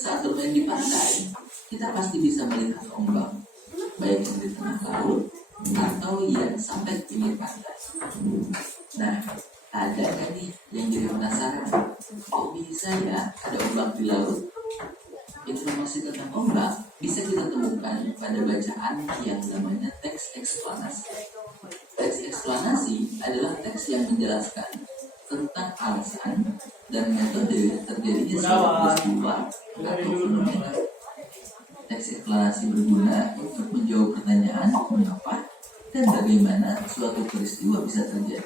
Saat bermain di pantai, kita pasti bisa melihat ombak, baik yang di tengah laut atau yang sampai ke pinggir pantai. Nah, ada kan nih yang jadi penasaran, kok bisa ya ada ombak di laut? Informasi tentang ombak bisa kita temukan pada bacaan yang namanya teks eksplanasi. Teks eksplanasi adalah teks yang menjelaskan tentang alasan dan metode terjadinya suatu peristiwa atau fenomena. Teks eksplanasi berguna untuk menjawab pertanyaan mengapa dan bagaimana suatu peristiwa bisa terjadi.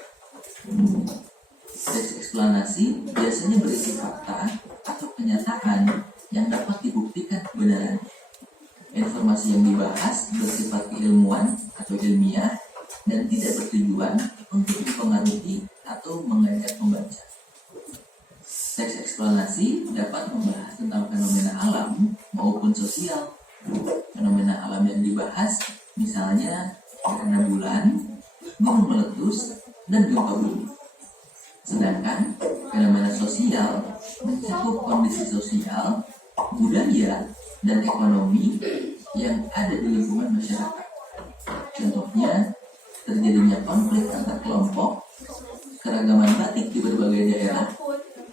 Teks eksplanasi biasanya berisi fakta atau kenyataan yang dapat dibuktikan kebenaran. Informasi yang dibahas bersifat keilmuan atau ilmiah dan tidak bertujuan untuk mempengaruhi atau mengajak pembaca. Teks eksplanasi dapat membahas tentang fenomena alam maupun sosial. Fenomena alam yang dibahas misalnya gerhana bulan, gunung meletus, dan gempa bumi. Sedangkan fenomena sosial mencakup kondisi sosial, budaya, dan ekonomi yang ada di lingkungan masyarakat. Contohnya, terjadinya konflik antar kelompok, keragaman batik di berbagai daerah,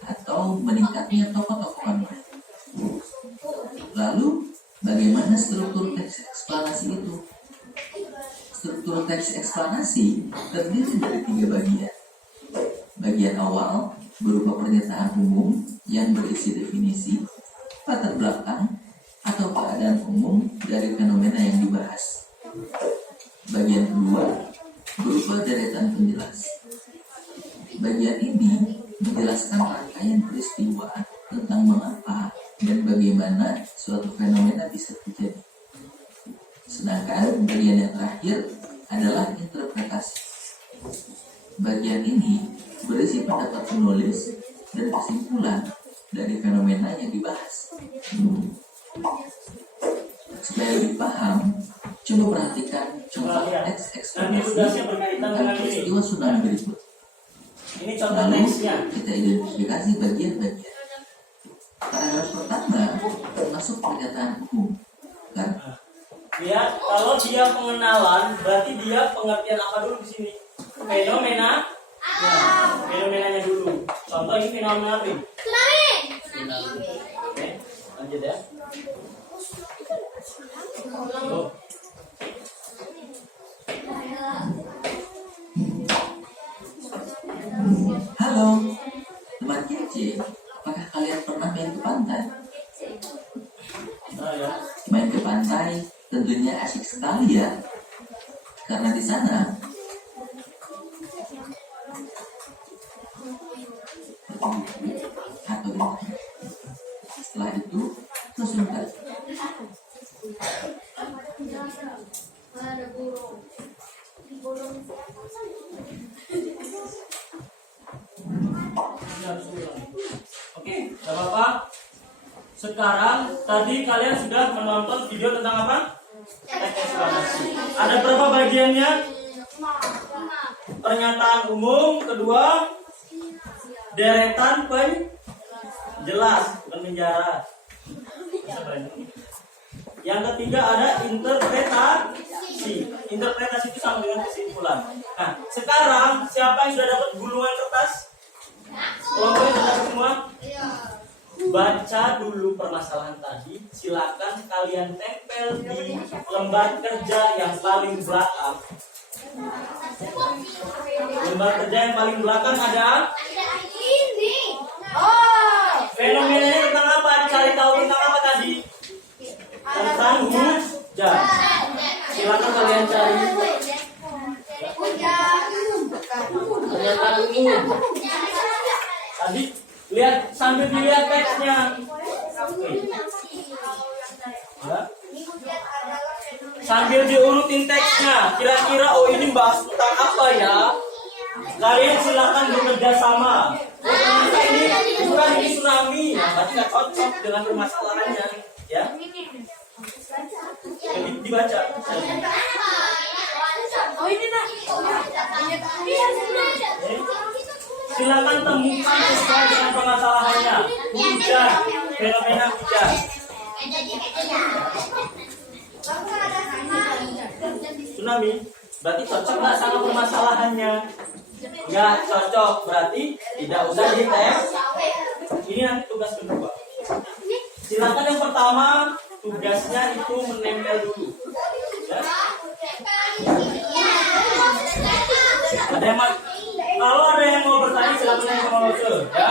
atau meningkatnya tokoh-tokoh online. Lalu, bagaimana struktur teks eksplanasi itu? Struktur teks eksplanasi terdiri dari 3 bagian. Bagian awal berupa pernyataan umum yang berisi definisi, latar belakang, atau keadaan umum dari fenomena yang dibahas. Bagian kedua berupa deretan penjelas. Bagian ini menjelaskan rangkaian peristiwa tentang mengapa dan bagaimana suatu fenomena bisa terjadi. Sedangkan bagian yang terakhir adalah interpretasi. Bagian ini berisi pendapat penulis dan kesimpulan dari fenomena yang dibahas. Supaya lebih paham, coba perhatikan contoh teks eksplanasi tentang peristiwa tsunami berikut. Ini contoh Lalu teksnya. kita identifikasi bagian-bagian. Paragraf pertama termasuk pernyataan umum, kan? Dia kalau dia pengenalan, berarti dia pengertian apa dulu di sini? Fenomena. Ya, fenomenanya dulu. Contoh ini fenomena apa? Oke, lanjut ya. Oh. Halo, teman kece, apakah kalian pernah main ke pantai? Nah, ya. Main ke pantai tentunya asik sekali ya, karena di sana atau setelah itu terus Oke, gak apa-apa. Sekarang tadi kalian sudah menonton video tentang apa? Teks eksplanasi. Ada berapa bagiannya? Pernyataan umum, kedua deretan penjelas, bukan penjara. Yang ketiga ada interpretasi. Interpretasi itu sama dengan kesimpulan. Nah, sekarang siapa yang sudah dapat gulungan kertas? Kelompoknya sudah dapat semua? Baca dulu permasalahan tadi. Silakan kalian tempel di lembar kerja yang paling belakang. Lembar kerja yang paling belakang ada fenomenanya tentang apa? Cari tahu tentang apa tadi? Tentang hujan. Silakan kalian cari. Pernyataan umum. Tadi lihat sambil dilihat teksnya. Ya. Sambil diurutin teksnya. Kira-kira oh ini bahas tentang apa ya? Kalian silakan bekerja sama. Oh, ternyata ini bukan ini tsunami. Nah, berarti nggak cocok dengan permasalahannya, ya. Jadi dibaca. Oh ini nak. Silakan temukan sesuai dengan permasalahannya. Hujan, fenomena hujan. Tsunami berarti cocok nggak sama permasalahannya? Nggak cocok, berarti tidak usah dites. Ini nanti tugas kedua. Silakan yang pertama tugasnya itu menempel dulu. Ya. Ada yang kalau ada yang mau bertanya silakan yang mau ya.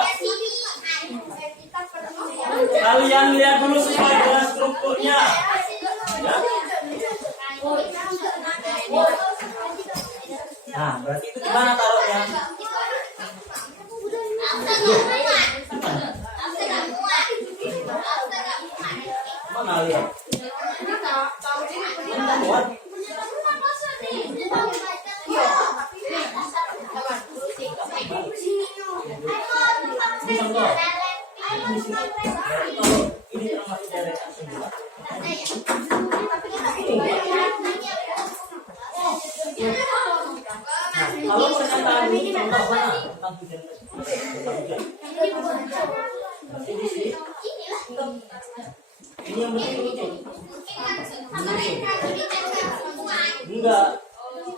Kalian lihat dulu supaya jelas strukturnya. Ya. Nah, berarti itu gimana taruhnya? Mana lihat? Muat. Ini contoh. Ini termasuk deretan semua. Kalau pernyataan ini contoh mana tentang hujan? Ini yang betul-betul. Enggak.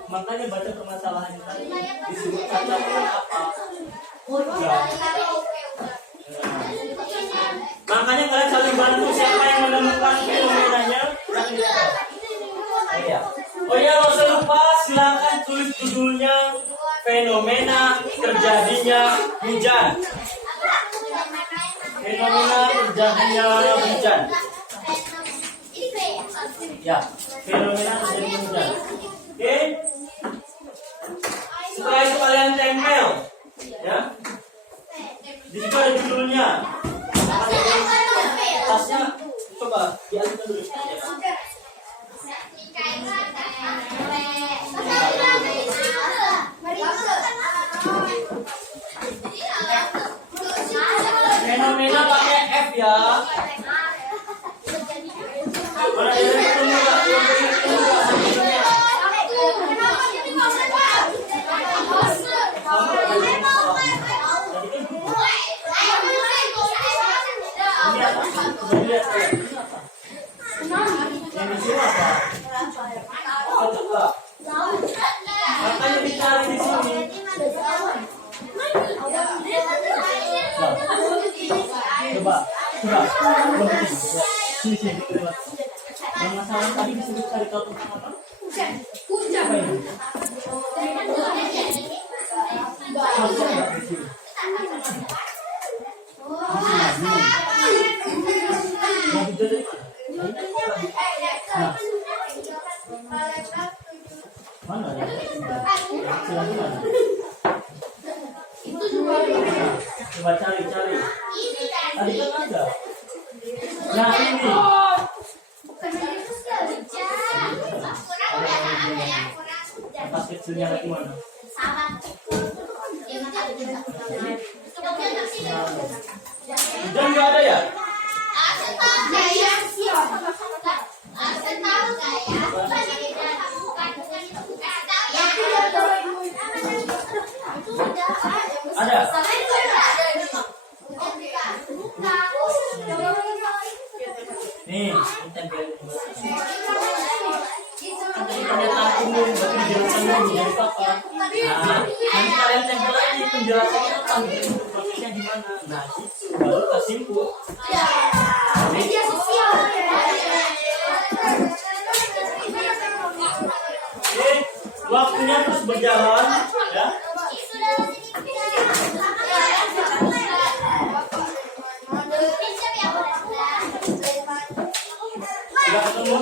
Makanya baca permasalahannya tadi disuruh cacat apa? Enggak. Makanya kalian saling bantu, siapa yang menemukan fenomenanya? Oh iya, kalau saya lupa silakan tulis judulnya fenomena terjadinya hujan. Fenomena terjadinya hujan. Ya, fenomena terjadinya hujan. Oke. Setelah itu kalian tempel, ya. Di situ ada judulnya. Tasnya coba dialihkan dulu. Ya. Fenomena pakai F ya. Mana ada yang belum yang di sini apa? Coba. Makanya dicari di sini. Coba. Sini. Yang masalah tadi disuruh cari tahu tentang apa? Hujan. Mana ya? Coba cari. Tadi kan ada. Nah ini. Pas kecilnya lagi mana? Hujan nggak ada ya? Ada. Nih, tempel. Pernyataan umum berarti dijelaskan dulu dari apa? Nah, nanti kalian tempel lagi penjelasannya apa? Prosesnya gimana? Nah, itu baru tersimpul. Media sosial. Oke, waktunya terus berjalan, ya. Sudah ketemu?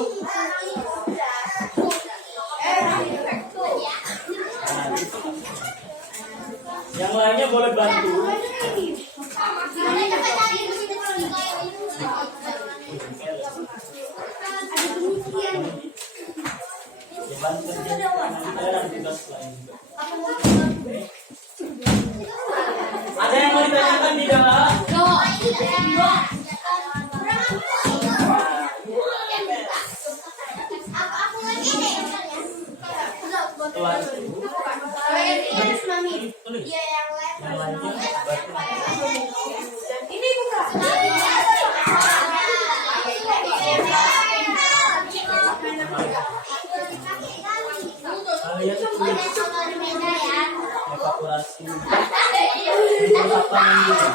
Yang lainnya boleh bantu. Ada yang mau ditanyakan tidak? Yang lainnya tangan dulu.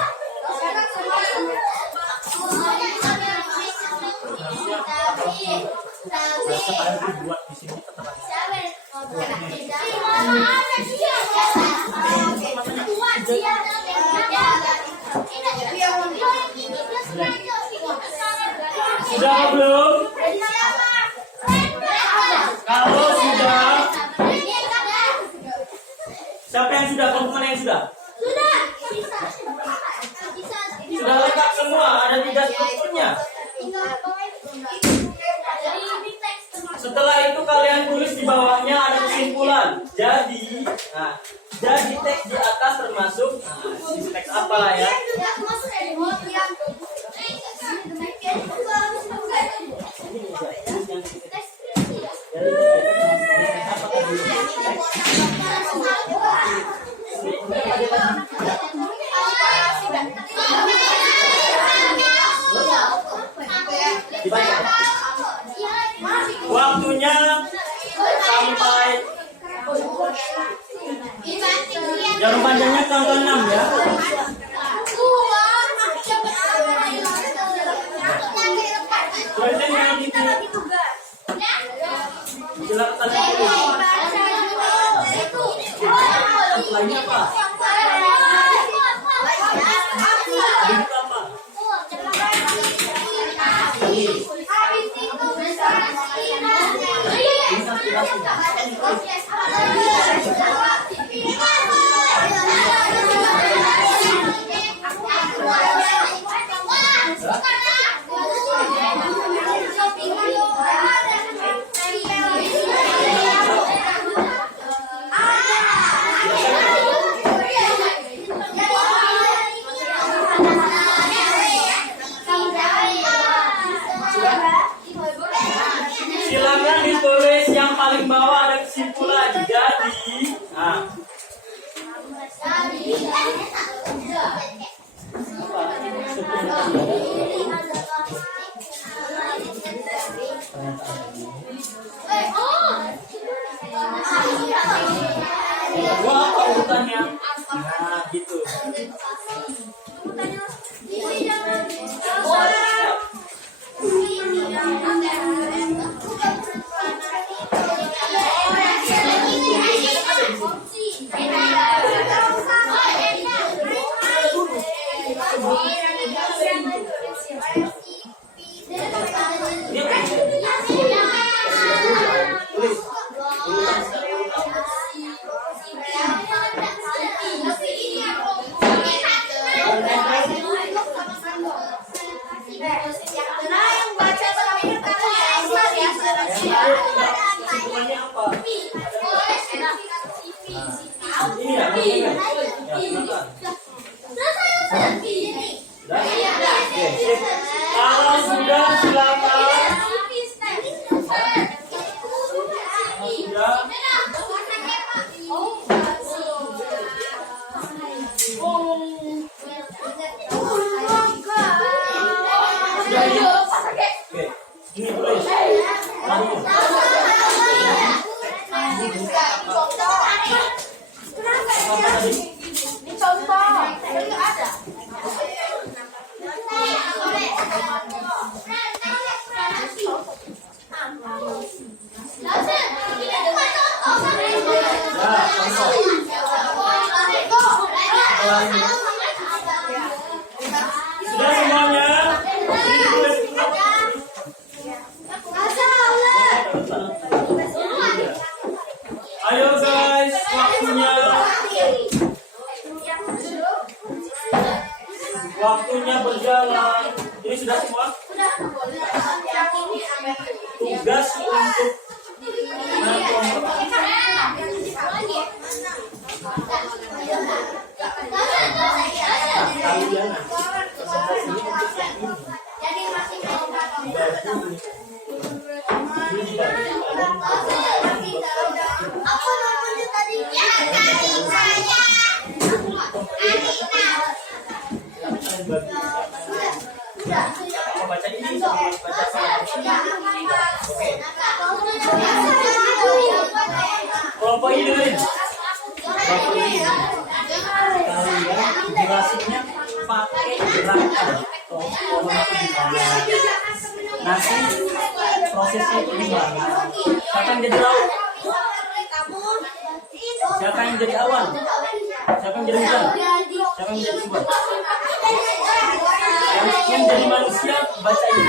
Sekarang dibuat di sini sudah belum? Kalau sudah, siapa yang sudah? Kelompok yang sudah? Sudah lengkap semua, ada 3 strukturnya. Setelah itu kalian tulis di bawahnya ada kesimpulan. Jadi teks di atas termasuk isi teks apalah ya. Waktunya sampai jarum panjangnya tanggal 6 ya. Berarti yang itu silakan lainnya apa? Silakan ditulis yang paling bawah ada kesimpulan. Jadi, gua apa urutannya? Nah, gitu. Kesimpulannya apa? Iya, kalau sudah silakan. Ini tulis. Sudah semuanya? Ayo guys, waktunya berjalan. Ini sudah semua? Tugas untuk baca ini, kelompok ini dengerin. kalian jelasinnya pakai gerakan. Nanti prosesnya itu gimana? Siapa yang jadi laut? Siapa yang jadi awan? Siapa yang jadi hujan? Siapa yang jadi subur? Yang jadi manusia baca ini.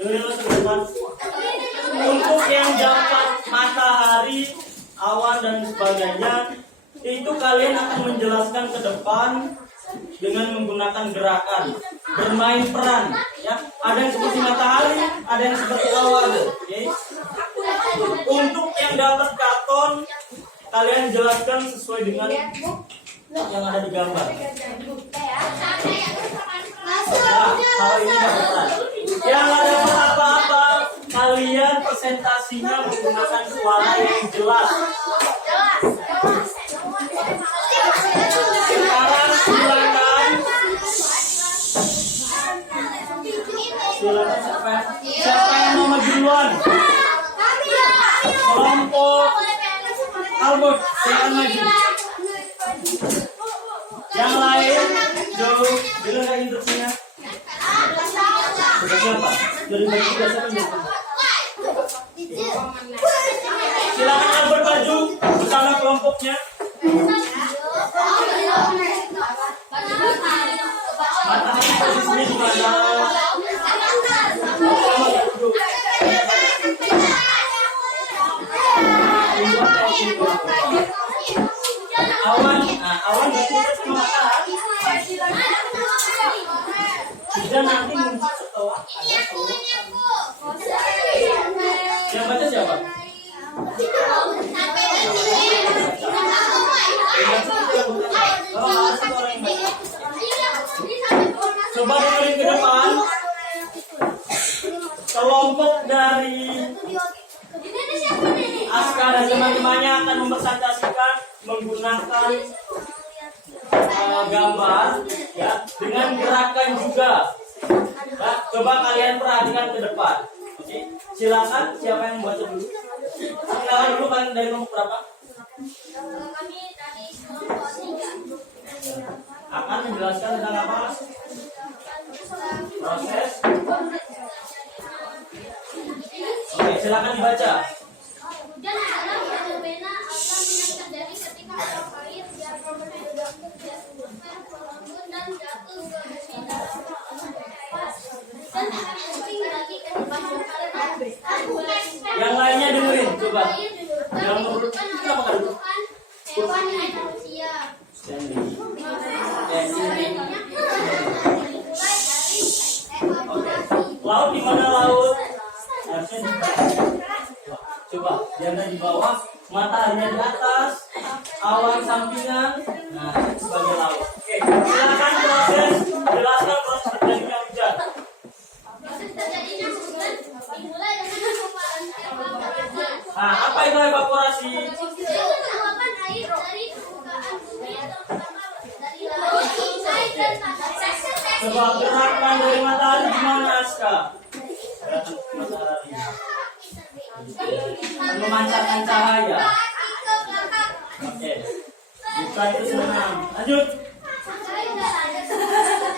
Dengerin langsung ke depan. Untuk yang dapat matahari, awan dan sebagainya, itu kalian akan menjelaskan ke depan dengan menggunakan gerakan, bermain peran. Ya, ada yang seperti matahari, ada yang seperti awan. Okay? Untuk yang dapat karton, kalian jelaskan sesuai dengan yang ada di gambar. Nah, kalau ini dapat peran. Yang ada apa-apa, kalian presentasinya menggunakan suara yang jelas. Sekarang silakan siapa yang mau maju duluan? Kelompok Albert, silakan maju. Yang lain, jauh, dengar nggak instruksinya? Sudah siapa? Dari baju biasa kan biasa. Silakan Albert maju bersama kelompoknya. Matahari posisinya di mana? Awan berkumpul sama matahari. Dan nanti muncul setelah yang baca siapa? Coba dengerin ke depan. Kelompok dari Aska dan teman-temannya akan mempresentasikan menggunakan gambar, ya, dengan gerakan juga. Ya, coba kalian perhatikan ke depan. Oke, silakan siapa yang membaca dulu? Silakan dulu, kalian dari nomor berapa? Kami dari kelompok 3. Akan menjelaskan tentang apa? Proses. Oke, silakan dibaca. Hujan adalah fenomena alam yang terjadi ketika uap air yang berbentuk gas mengembun dan jatuh ke bumi dalam waktu dan akan penting bagi kehidupan karena Yang lainnya dengerin, coba. air dibutuhkan Yang menurut kehidupan kita apa kan? hewan dan manusia. Laut di mana laut? Harusnya di coba, yang ada di bawah, matahari di atas, awan sampingan, nah sebagai laut. Oke, silakan proses, jelaskan proses terjadinya hujan. Proses terjadinya hujan dimulai dengan evaporasi. Nah, apa itu evaporasi? Luapan air dari permukaan bumi terutama dari laut, sungai dan tanah. Coba gerakan dari matahari gimana, Aska? Gerakan matahari memancarkan cahaya. Oke, buka itu senang. Lanjut.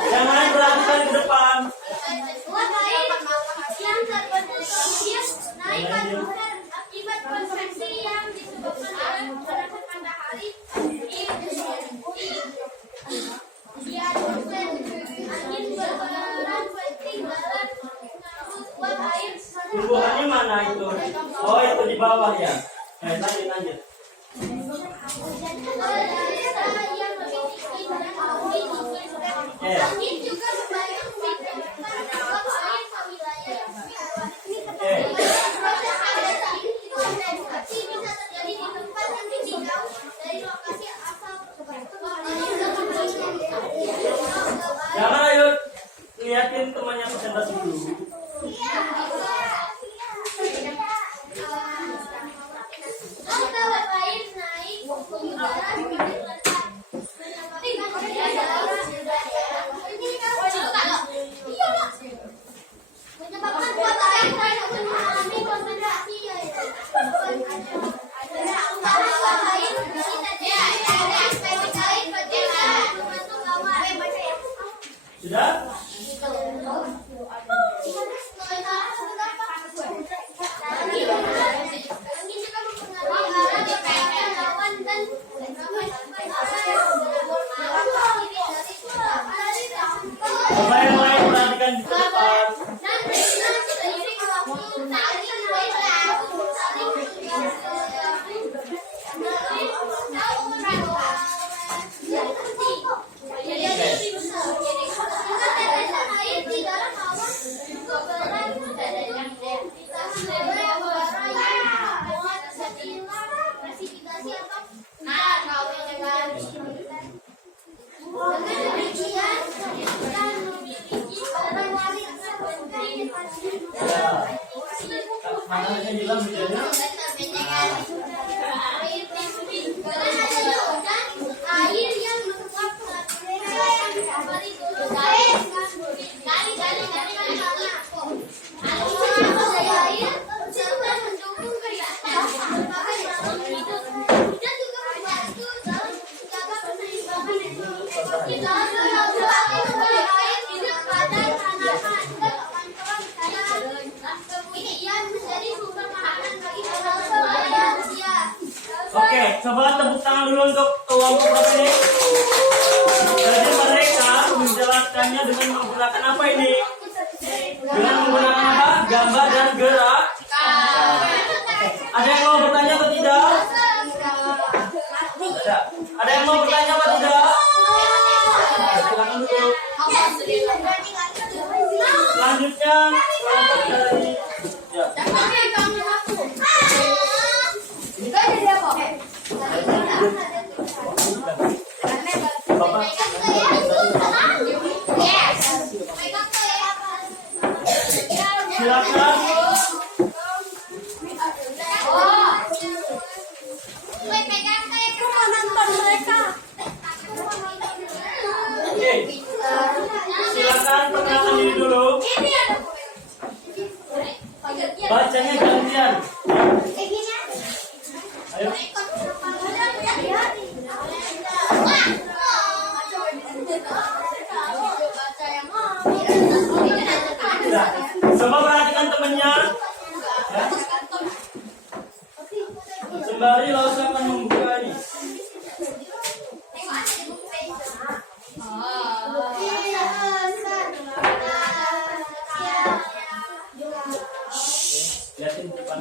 Yang lain perhatikan ke depan. Uap air yang terbentuk naik permukaan akibat konveksi yang disebabkan oleh gerakan matahari. Angin berperan penting dalam uap air. Tumbuhannya mana itu? Oh, itu di bawah ya. Lanjut. Yang lebih tinggi dan angin juga membantu memindahkan uap air ke wilayah yang lebih luas. Proses adaptasi bisa terjadi di tempat yang lebih jauh dari lokasi asal uap air. Jangan, ayo liatin temannya presentasi dulu. Menyebabkan kuat air terhadap mengalami konsentrasi yaitu Sudah? Coba yang lain perhatikan di depan. Mana yang bilang bedanya? Air yang Oke, coba tepuk tangan dulu untuk kelompok ini. Jadi mereka menjelaskannya dengan menggunakan apa ini? Dengan menggunakan apa? Gambar dan gerak. Ada yang mau bertanya atau tidak? Ada. Ada yang mau bertanya atau tidak? Silakan dulu. Selanjutnya kelompok dari ya. Bapak. Silakan. Oke. Silakan perkenalkan diri dulu. Bacanya gantian. Ayo. Nah, coba perhatikan temannya. Ya. Sembari Laus akan membuka ini. Lihatin depan.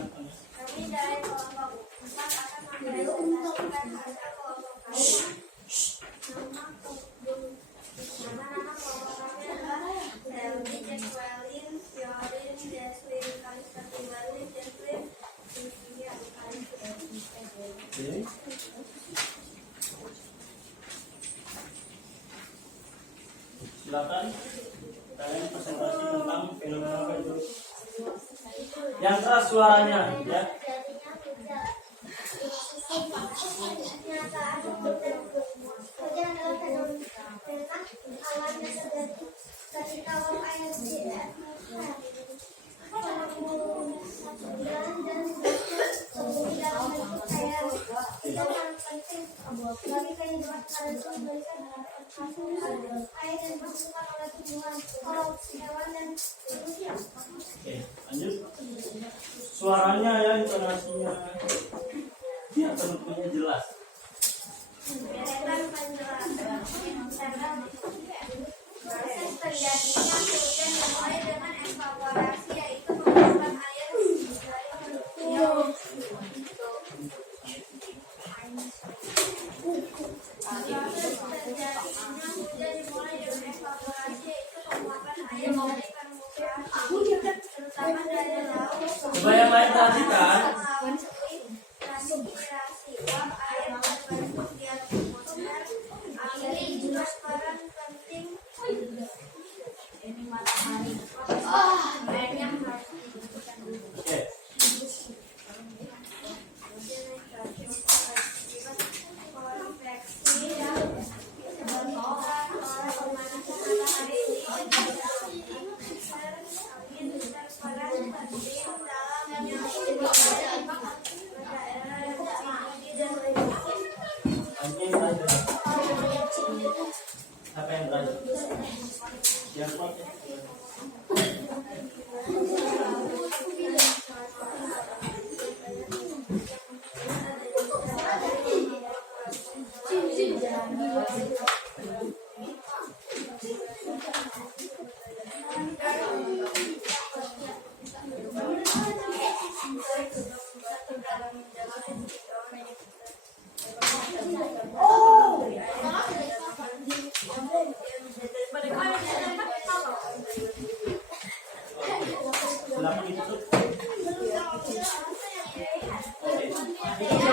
Oke. Silakan kalian presentasi tentang fenomena apa itu. Yang keras suaranya, ya. Oke, lanjut. Suaranya ya, intonasinya biar tentunya jelas. Proses terjadinya hujan dimulai dengan evaporasi, yaitu mengeluarkan air dari Coba yang lain perhatikan. Oke.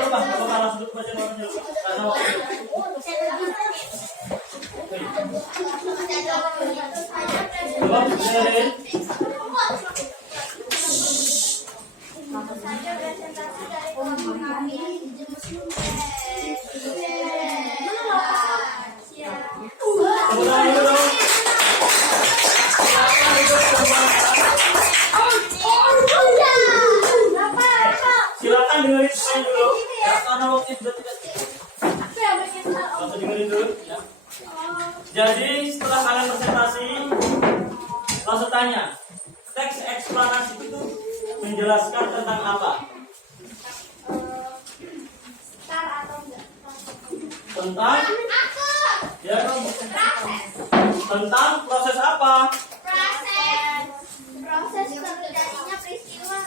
apa-apa, langsung baca nomornya dulu. Karena waktu. Coba dengerin. Tepuk tangan dulu dong. Silakan duduk semua. Silakan dengerin saya dulu. Ya, karena waktu sudah tidak. Langsung dengerin dulu. Ya. Jadi setelah kalian presentasi, langsung tanya. Teks eksplanasi itu menjelaskan tentang apa? Tentang ya, tentang proses apa? Proses terjadinya peristiwa.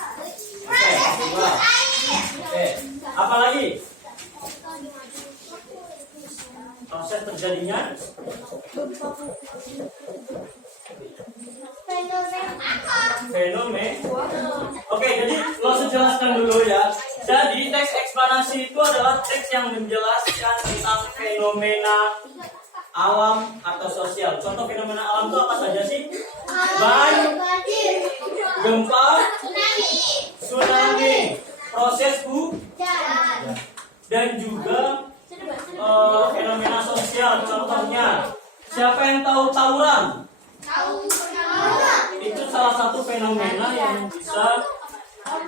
Oke, apa lagi? Proses terjadinya fenomena. Oke, jadi langsung jelaskan dulu ya. Jadi teks eksplanasi itu adalah teks yang menjelaskan tentang fenomena alam atau sosial. Contoh fenomena alam itu apa saja sih? Banjir, gempa, tsunami, proses hujan, dan juga fenomena sosial. Contohnya, siapa yang tahu tawuran? Itu salah satu fenomena yang bisa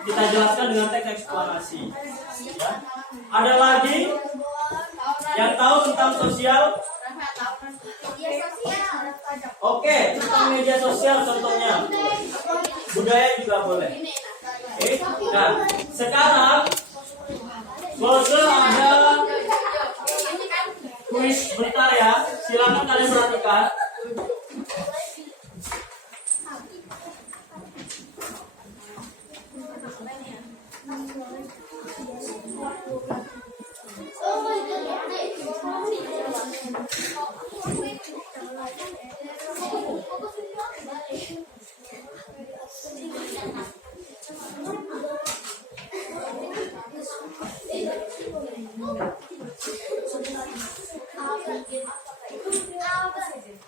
kita jelaskan dengan teks eksplanasi. Ya. Ada lagi yang tahu tentang sosial? Oke, tentang media sosial contohnya. Budaya juga boleh. Oke. Nah, sekarang buzzer ada kuis bentar ya. Silakan kalian perhatikan.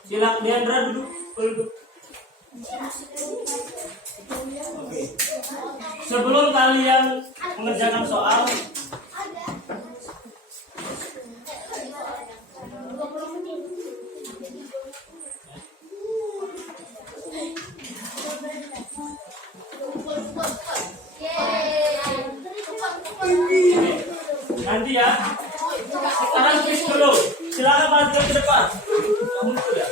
Silakan Diandra duduk. Oke. Sebelum kalian mengerjakan soal, nanti ya. Sekarang kuis dulu. Silakan maju ke depan. Kamu sudah.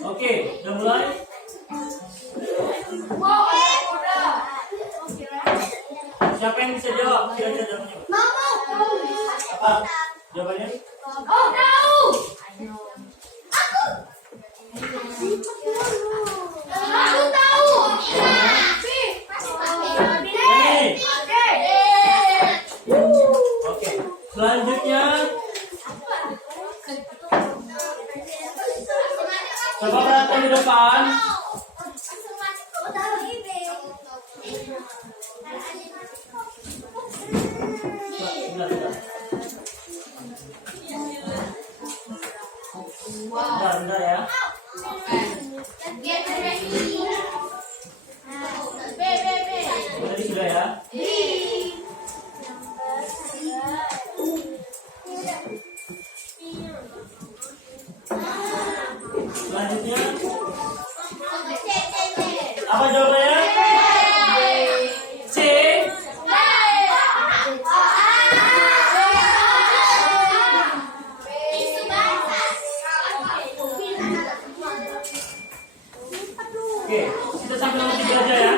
Oke, udah mulai? Siapa yang bisa jawab? Kira-kira jawabnya. Apa? Jawabannya? Oke, selanjutnya coba perhatikan di depan. Bentar ya. Tadi sudah ya. Selanjutnya apa jawabannya? C. Oke, kita sampai nomor 3 aja ya.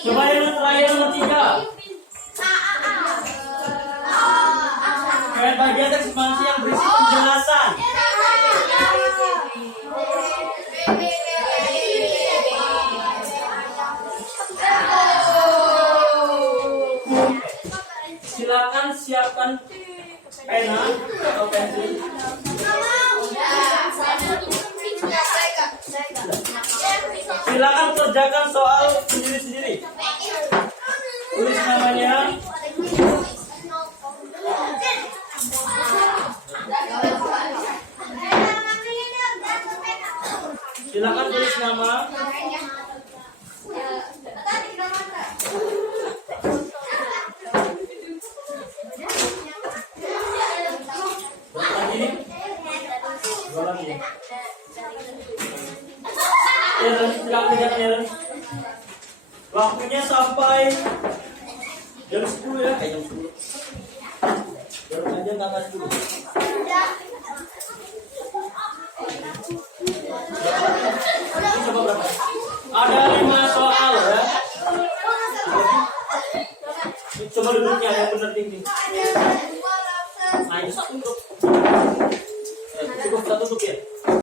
Coba yang terakhir nomor 3. Kayak bagian teks ekspansi yang berisi penjelasan. Silakan siapkan pena atau pensil. Silakan kerjakan soal sendiri-sendiri. Tulis namanya. Silakan tulis nama. Lagi. Dua lagi. Aaron, silakan kerjakan Aaron. Waktunya sampai jam 10 ya, jam 10. Baru aja tanggal 10. Coba berapa? Ada 5 soal ya. Coba duduknya yang benar tinggi. Nah itu satu untuk